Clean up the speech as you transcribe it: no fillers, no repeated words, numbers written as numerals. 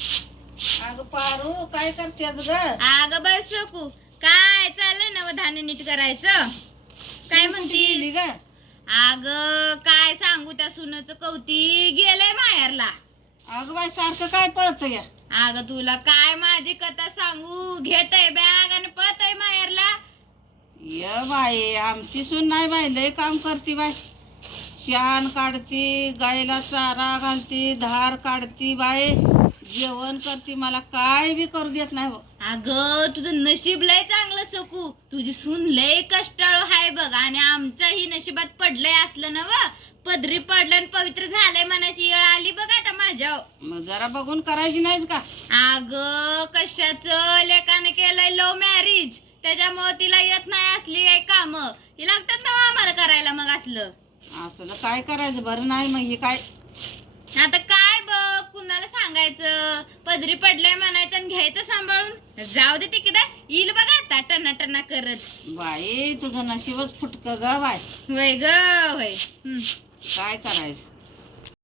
अगं पारू काय करतेस ग? अगं बस सकू, काय चाललंय ना धान्य नीट करायचं. काय म्हणती ग? अगं काय सांगू, त्या सुनाचं कवती गेलंय माहेरला. अगं बाई सारखं काय पळत या? अगं तुला काय माझी कथा सांगू, घेतय बॅग आणि पळतय माहेरला. ये बाई आमची सून नाही बाई, लय काम करती बाई. शान काढती, गाईला चारा घालती, धार काढती बाई, जेवण करती, मला काय बी करू देत नाही बघ. अगं तुझं नशीब लय चांगलं सकू, तुझी सून लय कष्टाळू हाय बघ. आणि आमच्याही नशिबात पडलंय असलं ना व, पदरी पडलं आणि पवित्र झालंय मनाची येळ आली बघ आता माझ्या. मग जरा बघून करायची नाहीच का? अगं कशाचं, लेकाने केलंय लव्ह मॅरेज, त्याच्यामुळे तिला येत नाही असली काही काम. ही लागतात ना आम्हाला करायला मग असलं. असलं काय करायचं बरं नाही मग हे काय. आता काय बघ, कुणाला सांगायचं, पदरी पडलंय म्हणायचं आणि घ्यायचं सांभाळून. जाऊ दे तिकडे, येईल बघा आता टना टना करत. बाई तुझं नशीबच फुटक ग बाय. होय ग होय. काय करायचं.